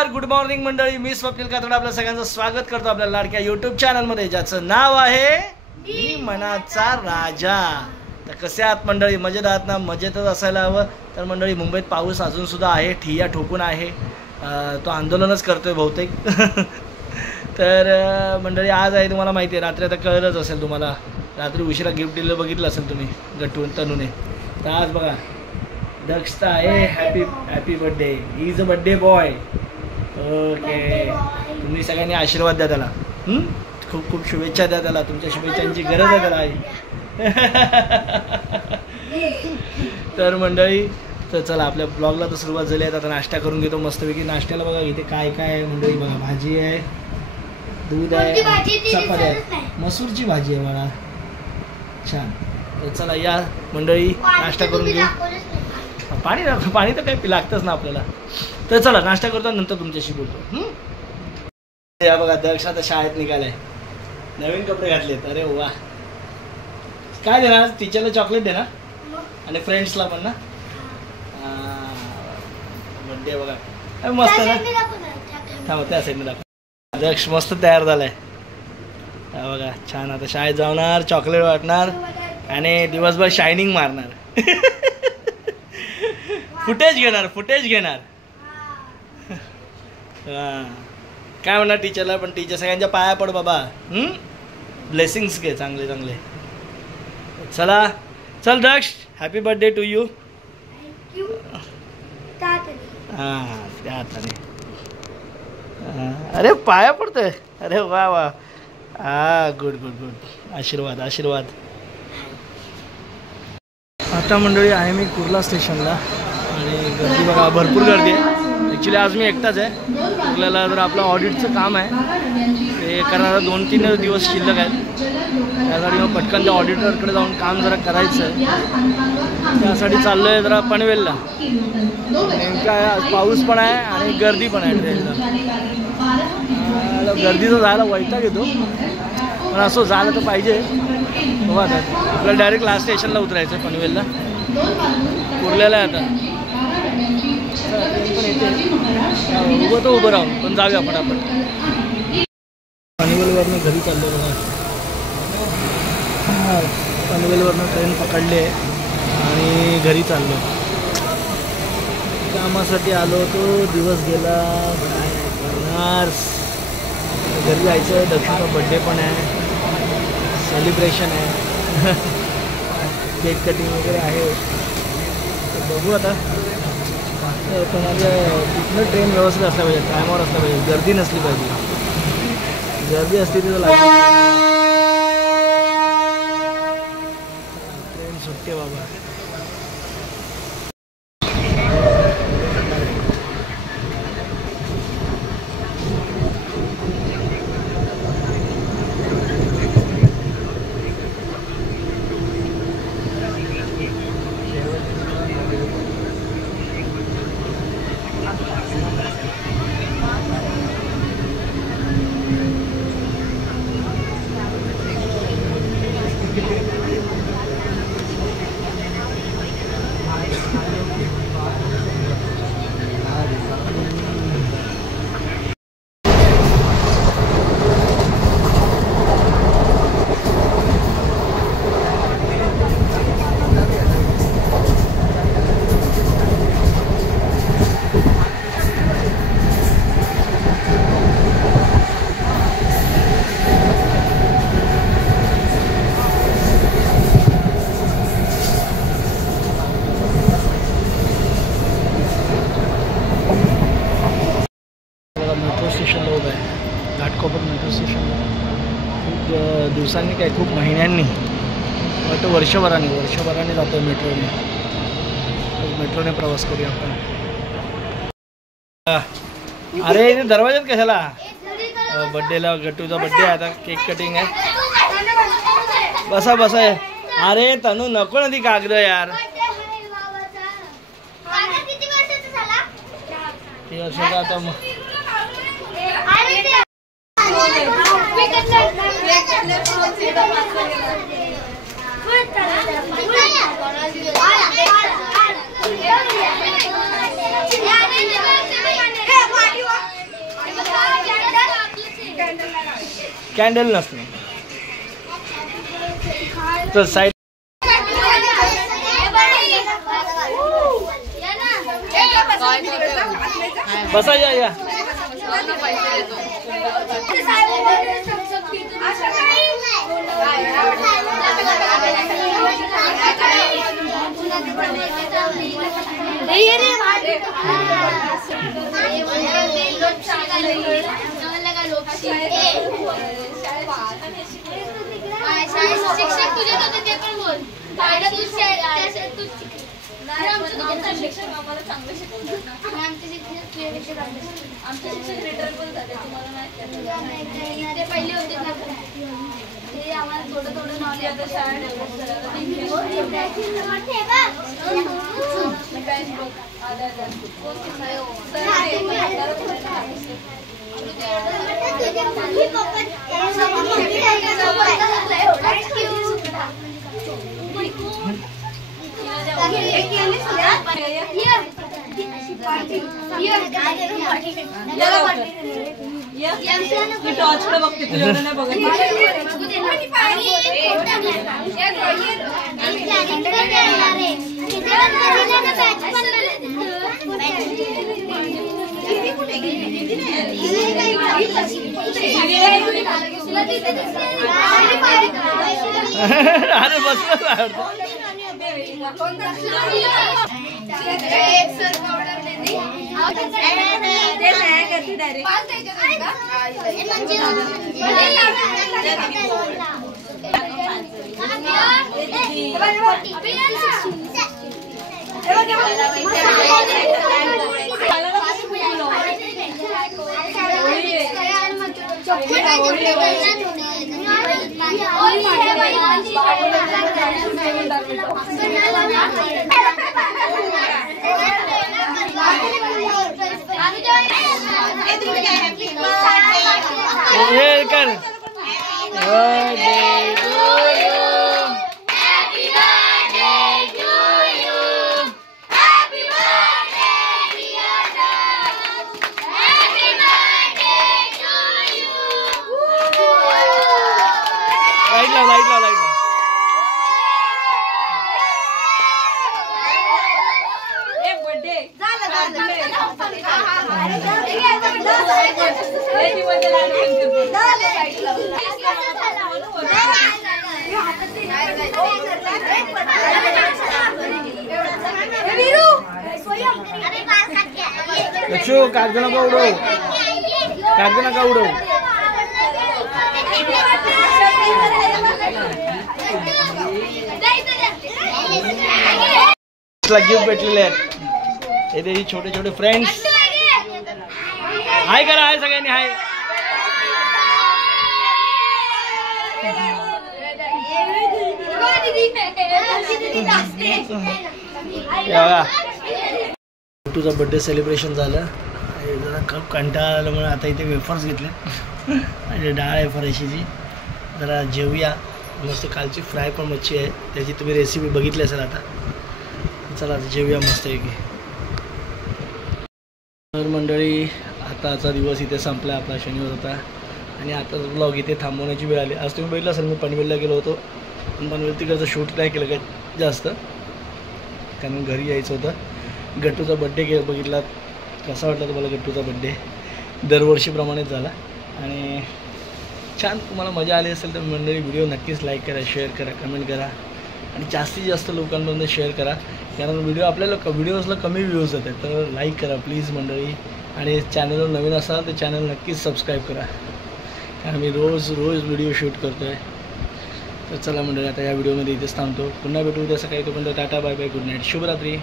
नमस्कार, good morning मंडळी. मी स्वप्नील कातडे आपल्या सगळ्यांचं स्वागत करतो आपल्या लाडक्या यूट्यूब चॅनलमध्ये, ज्याचं नाव आहे मी मनाचा राजा. तर कसे आहात मंडळी? मजेत आहात ना? मजेतच असायला हवं. तर मंडळी, मुंबईत पाऊस अजून सुद्धा आहे, ठिय्या ठोकून आहे. तो आंदोलनच करतोय बहुतेक. तर मंडळी, आज आहे, तुम्हाला माहिती आहे, रात्री आता कळलंच असेल तुम्हाला, रात्री उशिरा गिफ्ट दिलं बघितलं असेल तुम्ही गट्टून तनूने. तर आज बघा, दक्षता आहे. Happy birthday. He is a birthday boy. Okay, तुम्ही सगळ्यांनी आशीर्वाद द्या त्याला. खूप खूप शुभेच्छा द्या त्याला. तुमच्या शुभेच्छांची गरज आहे त्याला. तर मंडळी, तर चला आपल्या ब्लॉगला तर सुरुवात झाली आहे. आता नाश्ता करून घेतो मस्तपैकी. नाश्त्याला बघा इथे काय काय आहे मंडळी. बघा, भाजी आहे, दूध आहे, चपाती आहे, मसूरची भाजी आहे मला. छान. तर चला या मंडळी, नाश्ता करून घेऊ. पाणी तर काही लागतंच ना आपल्याला. तर चला नाश्ता करतो, नंतर तुमच्याशी बोलतो. या बघा, दक्ष आता शाळेत निघालाय, नवीन कपडे घातलेत. अरे वा. काय देणार टीचरला? चॉकलेट देणार आणि फ्रेंड्सला पण ना. बर्थडे बघा, मस्त ना. थांबा, त्या साईडने दाखव. दक्ष मस्त तयार झालाय बघा, छान. आता शाळेत जाणार, चॉकलेट वाटणार आणि दिवसभर शायनिंग मारणार. फुटेज घेणार. काय म्हणणार टीचरला? पण टीचर सगळ्यांच्या पाया पड बाबा. ब्लेसिंग्स घे चांगले चांगले. चल दक्ष, हॅपी बर्थडे टू यू. हां, त्या हाताने. अरे पाया पडतोय. अरे वा वा. गुड. आशीर्वाद. आता मंडळी आहे मी कुर्ला स्टेशनला आणि गर्दी बघा, भरपूर गर्दी आहे. ॲक्च्युली आज मी एकटाच आहे. कुर्ल्याला जर आपलं ऑडिटचं काम आहे ते करणारा 2-3 दिवस शिल्लक आहेत. त्यासाठी मग पटकन त्या ऑडिटरकडे जाऊन काम जरा करायचं आहे. त्यासाठी चाललो आहे जरा पनवेलला. नेमका आज पाऊस पण आहे आणि गर्दी पण आहे ट्रेनला. गर्दीचं जायला वैताग येतो, पण असं झालं तर पाहिजे. बघा, आपल्याला डायरेक्ट लास्ट स्टेशनला उतरायचं आहे पनवेलला. कुर्ल्याला आहे आता. ट्रेन पण येते, उभं राहून पण जाऊया आपण. पनवेलवरनं घरी चाललो बघा. पनवेलवरनं ट्रेन पकडली आहे आणि घरी चाललो. कामासाठी आलो होतो, दिवस गेला, काय करणार. घरी जायचं. दक्षिणचा बड्डे पण आहे, सेलिब्रेशन आहे, केक कटिंग वगैरे आहे. तर बघू आता. पण माझं तिथलं ट्रेन व्यवस्थित असलं पाहिजे, टायमावर असलं पाहिजे, गर्दी नसली पाहिजे. गर्दी असली तिथं लागली. ट्रेन सुटते बाबा. स्टेशनला उभं आहे, घाटकोपर मेट्रो स्टेशनला. खूप दिवसांनी काय, खूप महिन्यांनी, वाटतं वर्षभराने जातो आहे मेट्रोने. मेट्रोने प्रवास करूया आपण. अरे इथे दरवाजात कशाला? बड्डेला, गट्टूचा बड्डे आहे आता, केक कटिंग आहे. बसा. अरे तनू नको ना ती कागद यार. 3 वर्षाचा आता. कॅन्डल नसते. तर साईड बसा या शिक्षक तुझे होते ते पण बोल. शिक्षक आम्हाला चांगलं शिकवतात. आमचे शिक्षक रिटर्न पण जाते. तुम्हाला माहिती ते पहिले होते ना, ते आम्हाला थोडं थोडं नॉलेज. आता शाळा डेव्हलप टॉर्चकडे बघते तुझ्याकडे नाही बघत. अरे बसलं हे कर लक्षो कागद नका उडव, कागद नका उडव. गिफ्ट भेटलेले आहेत. हे ते छोटे छोटे फ्रेंड्स. हाय करा, हाय सगळ्यांनी हाय. तुझा बर्थडे सेलिब्रेशन झालं. जरा खूप कंटाळा आल्यामुळे आता इथे वेफर्स घेतले आणि डाळ आहे फराशीची. जरा जेवूया. मस्त कालची फ्राय पण मच्छी आहे, त्याची तुम्ही रेसिपी बघितली असेल आता. चला जेवूया मस्तपैकी. तर मंडळी आताचा दिवस इथे संपला. आपला शनिवार होता आणि आता ब्लॉग इथे थांबवण्याची वेळ आली. आज तुम्ही बघितलं असेल मी पनवेलला गेलो होतो, पण पनवेल तिकडचं शूट नाही केलं काय जास्त, कारण घरी यायचं होतं. गट्टूचा बड्डे बघितला. कसा वाटला तुम्हाला गट्टूचा बड्डे? दरवर्षीप्रमाणेच झाला आणि छान. तुम्हाला मजा आली असेल तर मंडळी व्हिडिओ नक्कीच लाईक करा, शेअर करा, कमेंट करा आणि जास्तीत जास्त लोकांपर्यंत शेअर करा, कारण व्हिडिओजला कमी व्ह्यूज येतात. तर लाईक करा प्लीज मंडळी. आणि चॅनलवर नवीन असाल तर चॅनल नक्कीच सबस्क्राईब करा, कारण मी रोज व्हिडिओ शूट करतो आहे. तर चला मंडळी आता या व्हिडिओमध्ये इथेच थांबतो. पुन्हा भेटू उद्या सकाळी. तोपर्यंत tata bye bye, good night, शुभरात्री.